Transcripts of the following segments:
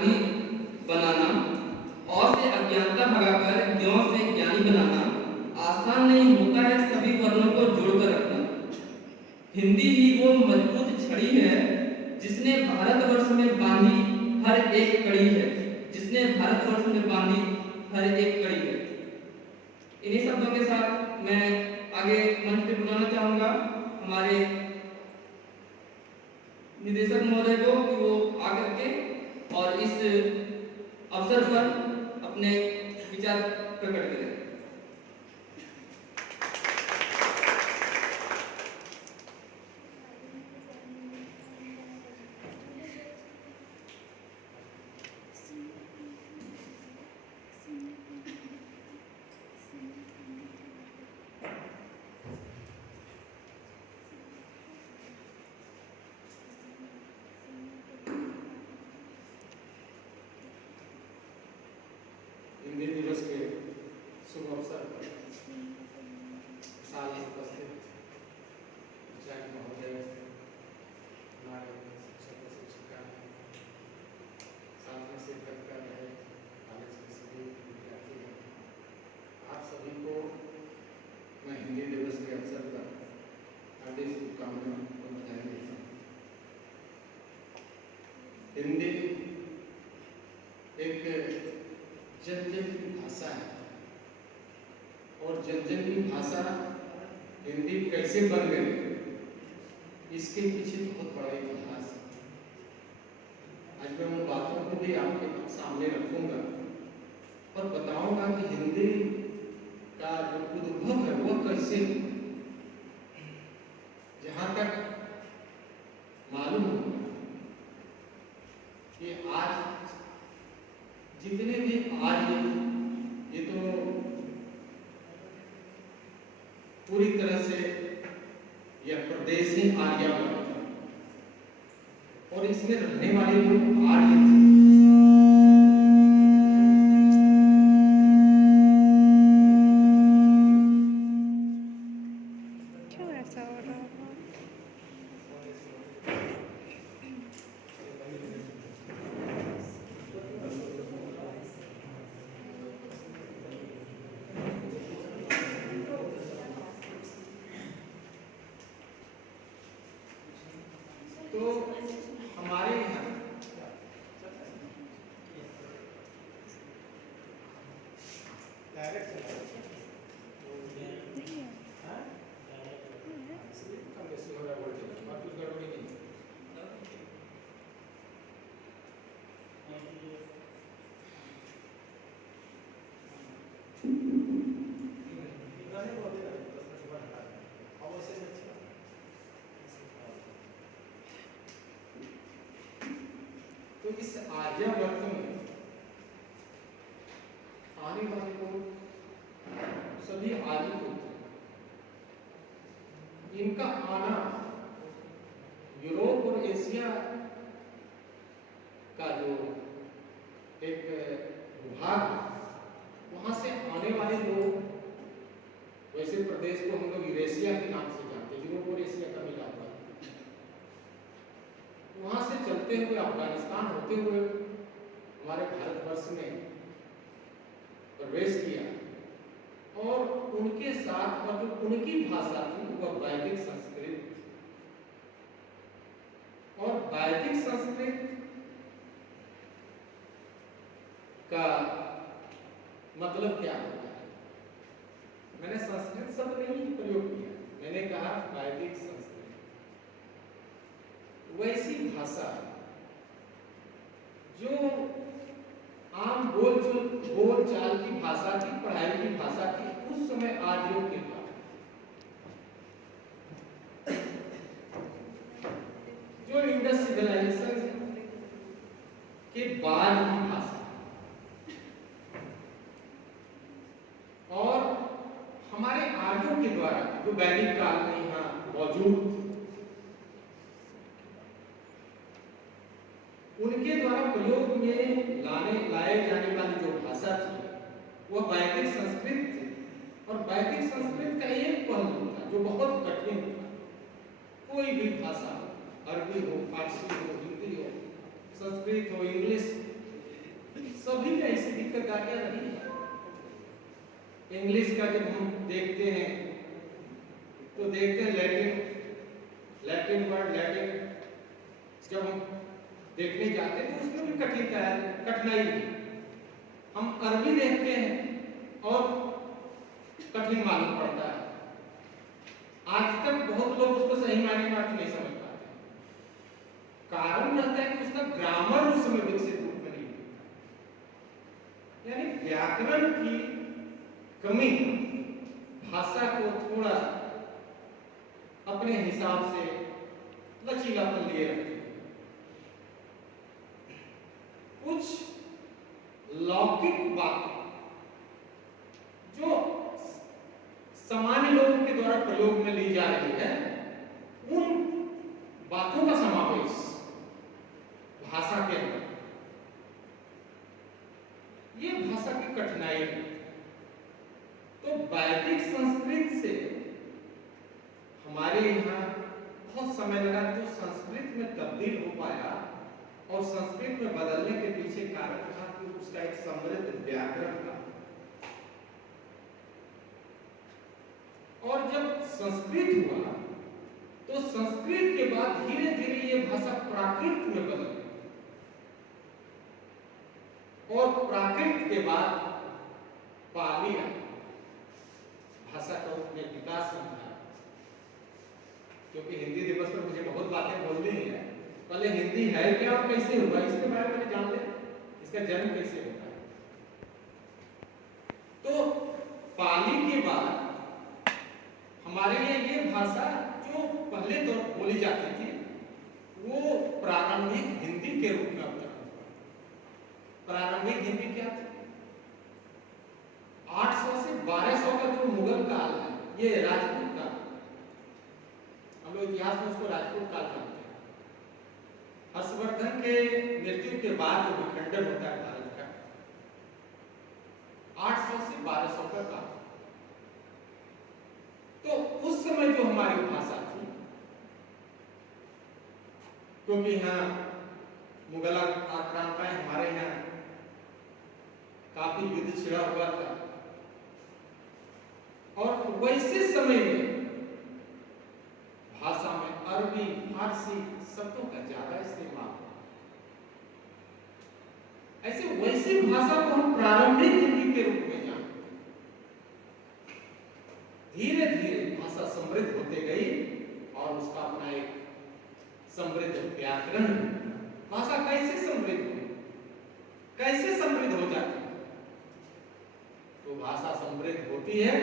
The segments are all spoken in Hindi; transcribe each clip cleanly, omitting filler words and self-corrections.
ज्ञानी बनाना, अ से अज्ञानता भगाकर ज्ञ से ज्ञानी बनाना आसान नहीं होता है सभी वर्णों को जोड़कर रखना। हिंदी ही वो मजबूत छड़ी है जिसने भारतवर्ष में बांधी हर एक कड़ी है, जिसने भारतवर्ष में बांधी हर एक कड़ी है। इन्हीं शब्दों के साथ मैं आगे मंच पे बुलाना चाहूंगा हमारे निदेशक महोदय को कि वो आकर के और इस अवसर पर अपने विचार प्रकट करें। हिंदी दिवस के शुभ अवसर पर साल उपस्थित आचार्य महोदय, हमारे शिक्षक शिक्षिका, साथ में शिरकत कर रहे कॉलेज के सभी विद्यार्थी, आप सभी को मैं हिंदी दिवस के अवसर पर हार्दिक शुभकामनाएं और बधाई देता हूँ। हिंदी एक जन जन की भाषा है और जन जन की भाषा हिंदी कैसे बन गई, इसके पीछे बहुत बड़ा इतिहास है। आज मैं उन बातों को भी आपके सामने रखूंगा और बताऊंगा कि हिंदी का जो उद्भव है वो कैसे, जहां तक मालूम होगा कि आज जितने भी आर्य, ये तो पूरी तरह से यह प्रदेश ही आर्यावर्त है और इसमें रहने वाले लोग आर्य थे। क्यों ऐसा हो रहा है? तो हमारे यहाँ तो इस आर्यावर्त में आने वाले लोग सभी आर्य होते हैं। इनका आना यूरोप और एशिया का जो एक विभाग है, वहां से आने वाले लोग, वैसे प्रदेश को हम लोग यूरेशिया के नाम से जानते हैं, यूरोप और एशिया का मिला हुआ, वहां से चलते हुए अफगानिस्तान होते हुए हमारे भारतवर्ष में प्रवेश किया और उनके साथ और जो उनकी भाषा थी वह वैदिक संस्कृत, और वैदिक संस्कृत का मतलब क्या होता है? मैंने संस्कृत शब्द नहीं प्रयोग किया, मैंने कहा वैदिक संस्कृत, वैसी भाषा जो आम बोलचाल की भाषा थी, पढ़ाई की भाषा थी उस समय आर्यों के पास, जो इंडस सिविलाइजेशन के बाद की भाषा, और हमारे आर्यों के द्वारा जो वैदिक काल में यहाँ मौजूद, उनके द्वारा प्रयोग में लाए जाने वाली जो भाषा थी वह वैदिक संस्कृत थी। और वैदिक संस्कृत का एक पहलू था जो बहुत कठिन था। कोई भी भाषा, अरबी हो, फारसी हो, हिंदी हो, संस्कृत हो, इंग्लिश, सभी में ऐसी दिक्कतदारियां रही है। इंग्लिश का जब हम देखते हैं तो देखते हैं लैटिन वर्ड लैटिन जब हम देखने जाते हैं तो उसमें भी कठिनाई है। हम अरबी देखते हैं और कठिन मालूम पड़ता है। आज तक बहुत लोग उसको सही मायने में अर्थ नहीं समझ पाते। कारण रहता है कि उसका ग्रामर उस समय विकसित रूप में नहीं होता, यानी व्याकरण की कमी भाषा को थोड़ा अपने हिसाब से लचीलापन लिए रखती है। कुछ लौकिक बातें जो सामान्य लोगों के द्वारा प्रयोग में ली जा रही है, उन बातों का समावेश भाषा के अंदर, ये भाषा की कठिनाई है। तो वैदिक संस्कृत से हमारे यहाँ बहुत समय लगा तो संस्कृत में तब्दील हो पाया, और संस्कृत में बदलने के पीछे कारण था कि उसका एक समृद्ध व्याकरण था। और जब संस्कृत हुआ तो संस्कृत के बाद धीरे धीरे ये भाषा प्राकृत में बदल गई, और प्राकृत के बाद पाली आई। भाषा का उसने विकास समझा। क्योंकि हिंदी दिवस पर मुझे बहुत बातें बोलनी है, पहले हिंदी है क्या और कैसे हुआ इसके बारे में जान ले, इसका जन्म कैसे होता है। तो पाली के बाद हमारे लिए ये भाषा जो पहले तो बोली जाती थी वो प्रारंभिक हिंदी के रूप में अवतरण हुआ। प्रारंभिक हिंदी क्या थी? 800 से 1200 का जो मुगल काल है, ये राजपूत काल, हम लोग इतिहास में उसको राजपूत काल कहते हैं। हर्षवर्धन के मृत्यु के बाद जो विखंडन होता है भारत का, 800 से 1200 का काल। तो उस समय जो हमारी भाषा थी, क्योंकि यहाँ मुगल आक्रांताएं हमारे यहाँ काफी युद्ध छिड़ा हुआ था, और वैसे समय में भाषा में अरबी फारसी शब्दों का ज्यादा इस्तेमाल हुआ। ऐसे वैसी भाषा को हम प्रारंभिक हिंदी के रूप में जानते। धीरे धीरे भाषा समृद्ध होते गई और उसका अपना एक समृद्ध व्याकरण। भाषा कैसे समृद्ध हुई, कैसे समृद्ध हो जाती है? तो भाषा समृद्ध होती है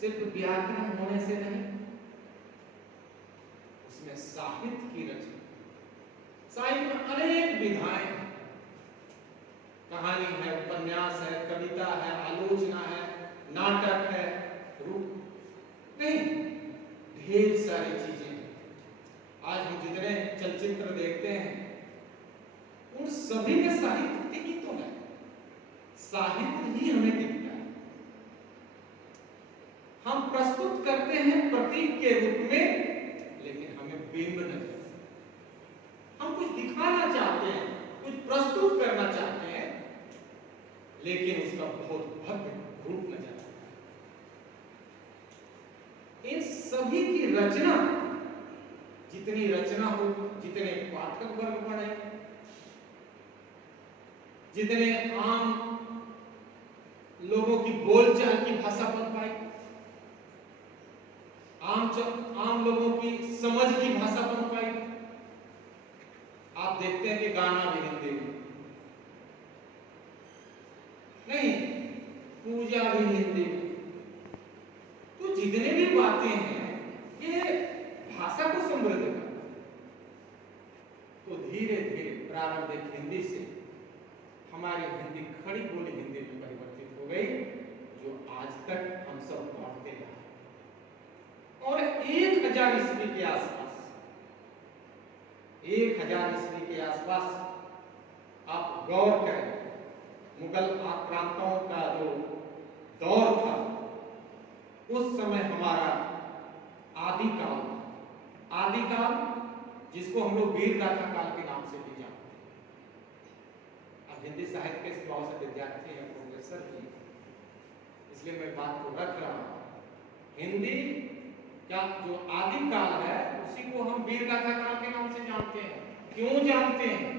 सिर्फ व्याकरण होने से नहीं, उसमें साहित्य की रचना। साहित्य में अनेक विधाएं हैं, कहानी है, उपन्यास है, कविता है, आलोचना है, नाटक है, रूप नहीं, ढेर सारी चीजें हैं। आज हम जितने चलचित्र देखते हैं उन सभी में साहित्य ही तो है, साहित्य ही हमें दिखता है। हम प्रस्तुत करते हैं प्रतीक के रूप में, लेकिन हमें बिंब नजर, हम कुछ दिखाना चाहते हैं, कुछ प्रस्तुत करना चाहते हैं, लेकिन उसका बहुत भव्य रूप नजर आता है। इन सभी की रचना, जितनी रचना हो, जितने पाठक वर्ग बने, जितने आम लोगों की बोलचाल की भाषा बन पाई, आम लोगों की समझ की भाषा बन पाई। आप देखते हैं कि गाना भी हिंदी में नहीं, पूजा भी हिंदी में। तो जितने भी बातें हैं ये भाषा को समृद्ध करता। तो धीरे धीरे प्रारंभिक हिंदी से हमारी हिंदी खड़ी बोली हिंदी में परिवर्तित हो गई, जो आज तक हम सब पढ़ते हैं। और 1000 ईस्वी के आसपास, 1000 ईस्वी के आसपास आप गौर करें, मुगल आक्रांताओं का जो दौर था, उस समय हमारा आदिकाल, आदिकाल जिसको हम लोग वीर गाथा काल के नाम से भी जानते हैं। अब हिंदी साहित्य के बहुत से विद्यार्थी हैं, प्रोफेसर भी, इसलिए मैं बात को रख रहा हूँ। हिंदी का जो आदि काल है उसी को हम वीर गाथा काल के नाम से जानते हैं। क्यों जानते हैं?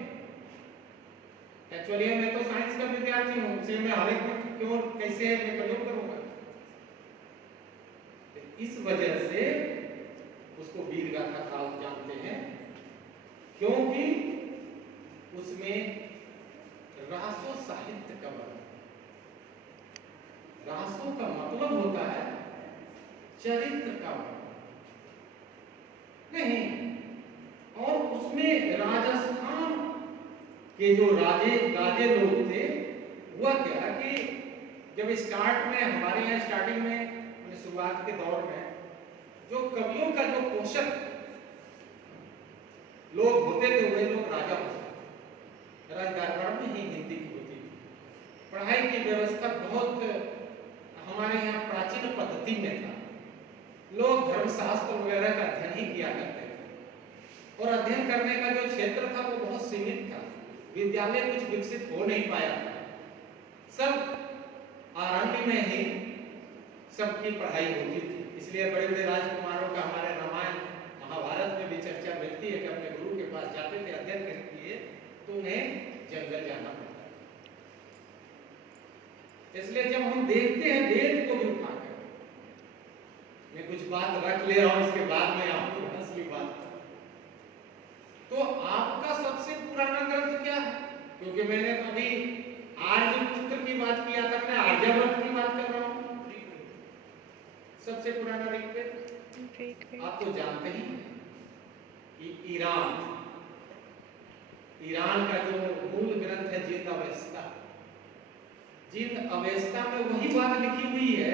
एक्चुअली मैं तो साइंस का विद्यार्थी हूँ, इसलिए मैं हर एक में क्यों कैसे मैं प्रयोग करूंगा। इस वजह से उसको वीर गाथा काल जानते हैं, क्योंकि उसमें रासो साहित्य का वर्णन। रासो का मतलब होता है चरित्र का वर्णन नहीं, और उसमें राजस्थान के जो राजे लोग थे, हुआ क्या कि जब स्टार्ट में हमारे यहाँ स्टार्टिंग में शुरुआत के दौर में जो कवियों का जो पोषक लोग होते थे वे लोग राजा होते थे। राजदरबार में ही हिंदी की होती थी। पढ़ाई की व्यवस्था बहुत हमारे यहाँ प्राचीन पद्धति में था। लोग धर्मशास्त्र वगैरह का अध्ययन ही किया करते थे, और अध्ययन करने का जो क्षेत्र था वो बहुत सीमित था। विद्यालय कुछ विकसित हो नहीं पाया था, सब आरण्य में ही सबकी पढ़ाई होती थी। इसलिए बड़े बड़े राजकुमारों का हमारे रामायण महाभारत में भी चर्चा मिलती है कि अपने गुरु के पास जाते थे अध्ययन करने के लिए, तो उन्हें जंगल जाना पड़ता है। इसलिए जब हम देखते हैं वेद को भी उठाकर, मैं कुछ बात रख ले रहा हूं, इसके बाद में आपको असली बात, तो आपका सबसे पुराना ग्रंथ क्या है? क्योंकि मैंने अभी आर्यभट्ट की बात किया था, मैं आर्यभट्ट की बात कर रहा हूं। सबसे पुराना ऋग्वेद आप तो जानते ही कि ईरान का जो मूल ग्रंथ है जिंद अवेस्ता, जिंद अवेस्ता में वही बात लिखी हुई है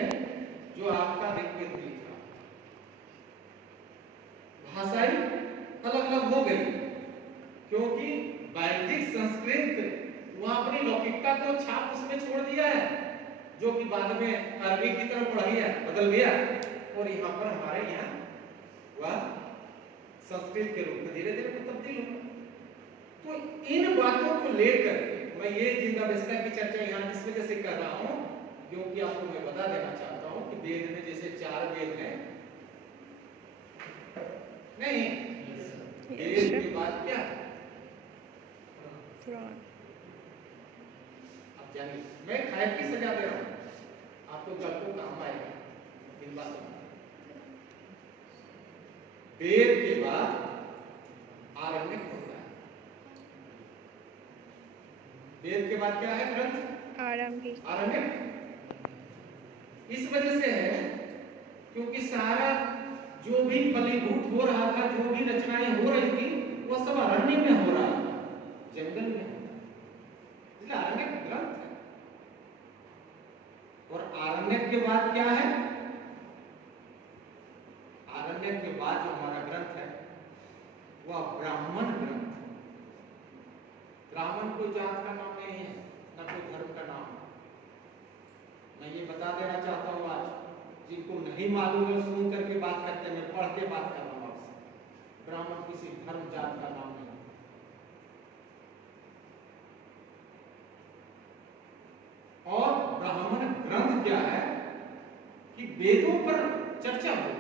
जो आपका ऋग्वेद लिखा। भाषाई अलग अलग हो गई, क्योंकि वैदिक संस्कृत वहां अपनी लौकिकता को छाप उसमें छोड़ दिया है, जो कि बाद में अरबी की तरफ बढ़ गया, बदल गया, और यहाँ पर हमारे यहाँ वह संस्कृत के रूप में धीरे धीरे तब्दील हुआ। तो इन बातों को लेकर मैं ये जिंद अवेस्ता की चर्चा यहाँ इस वजह से कर रहा हूँ, क्योंकि आपको मैं बता देना चाहता हूँ कि वेद में जैसे 4 वेद हैं, नहीं वेद के बाद क्या है? पुराण। आप जानिए, मैं खैर की सजा दे रहा हूँ, आपको कल को काम आएगा इन बातों में। वेद के बाद आरण्यक होता है। वेद के बाद क्या है ग्रंथ? आरण्यक। इस वजह से है क्योंकि सारा जो भी फलीभूत हो रहा था, जो भी रचनाएं हो रही थी, वो सब अरण्य में हो रहा था, जंगल में हो रहा था, इसलिए आरण्यक ग्रंथ है। और आरण्यक के बाद क्या है? आरण्यक के बाद जो हमारा ग्रंथ है वह ब्राह्मण ग्रंथ है। ब्राह्मण कोई जात का नाम नहीं है, न कोई धर्म का नाम है। मैं ये बता देना चाहता हूँ आज, जिनको नहीं मालूम है सुन करके बात करते हैं, मैं पढ़ के बात कर रहा हूँ आपसे। ब्राह्मण किसी धर्म जात का नाम नहीं। और ब्राह्मण ग्रंथ क्या है कि वेदों पर चर्चा हुई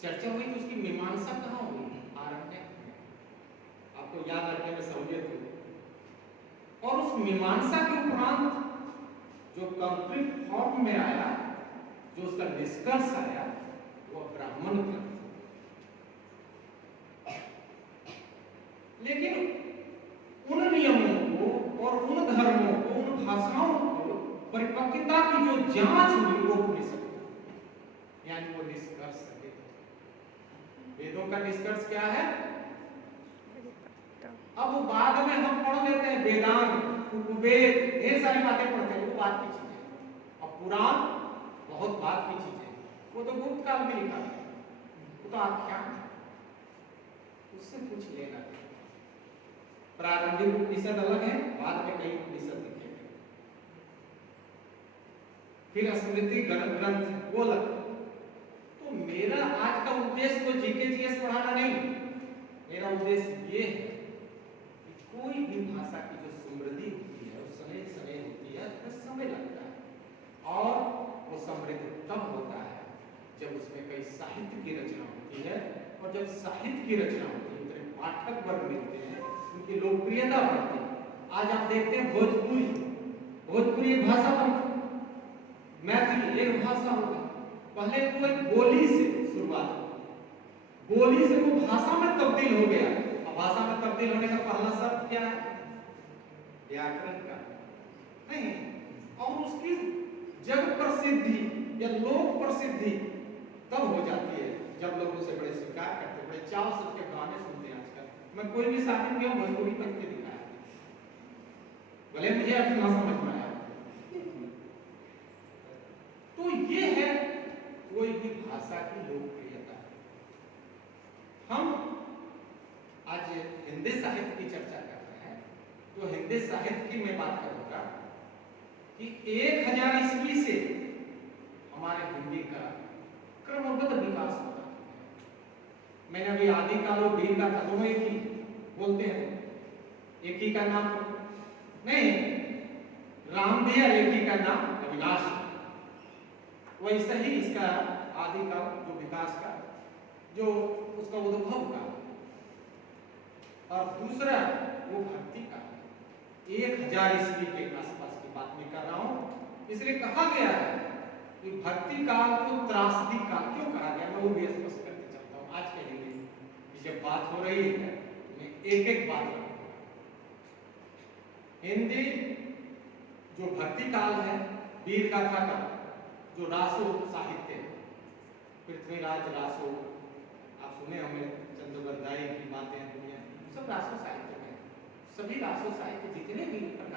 तो उसकी मीमांसा कहाँ हुई? आरण्यक में। आपको याद रखने में सहूलियत हुई। और उस मीमांसा के उपरांत जो कंक्रीट फॉर्म में आया, जो उसका निष्कर्ष आया, वह ब्राह्मण ग्रंथ। लेकिन उन नियमों को और उन धर्मों को, उन भाषाओं को परिपक्वता की जो जांच हुई वो उपनिषद, यानी वो निष्कर्ष है। वेदों का निष्कर्ष क्या है? अब बाद में हम पढ़ लेते हैं वेदांत, उपवेद, ढेर सारी बातें पढ़ते हैं, वो बात की चीजें। और पुराण बहुत बात की चीजें, वो तो गुप्त काल में लिखा है, वो तो आख्यान है, उससे कुछ लेना नहीं। प्रारंभिक उपनिषद अलग है, बाद में कई उपनिषद लिखे गए। फिर स्मृति ग्रंथ वो अलग। तो मेरा आज का उद्देश्य कोई जीके जीएस पढ़ाना नहीं, मेरा उद्देश्य ये है कि कोई भी भाषा की जो समृद्धि साहित्य की रचना होती है, उतने पाठक वर्ग मिलते हैं, उनकी लोकप्रियता बढ़ती है। आज आप देखते हैं भोजपुरी एक भाषा बन गई, मैथिली एक भाषा हो गई। पहले वो एक बोली से शुरुआत हुई, बोली से वो भाषा में तब्दील हो गया। अब भाषा में तब्दील होने का पहला शब्द क्या है? व्याकरण का नहीं, और उसकी जग प्रसिद्धि या लोक प्रसिद्धि तब हो जाती है जब लोग उसे बड़े स्वीकार करते, बड़े चाव से उसके गाने सुनते हैं। आजकल मैं कोई भी शादी में गया भोजपुरी तक के दिखाया, भले मुझे अब ना समझ में आया। तो ये है कोई भी भाषा की लोकप्रियता। हम आज हिंदी साहित्य की चर्चा कर रहे हैं, तो हिंदी साहित्य की मैं बात करूंगा कि 1000 ईस्वी से हमारे हिंदी का क्रमबद्ध विकास होता है। मैंने अभी आदि काल और बीर का था, दोनों एक ही बोलते हैं, एक ही का नाम नहीं, रामदिया एक ही का नाम अभिलाष। वैसे ही इसका आदि का जो विकास का जो उसका उद्भव का, और दूसरा वो भक्ति का 1000 ईस्वी के आसपास की बात मैं कर रहा हूं। इसलिए कहा गया है कि भक्ति काल को त्रासदी काल क्यों कहा गया, मैं वो भी स्पष्ट करके चलता हूं। आज के हिंदी की जब बात हो रही है, मैं एक एक बात रखूंगा। हिंदी जो भक्ति काल है, वीर गाथा का जो रासो साहित्य है, पृथ्वीराज रासो, आप सुने होंगे, चंद्रवरदाई की बातें, दुनिया सब रासो साहित्य में, सभी रासो साहित्य जितने भी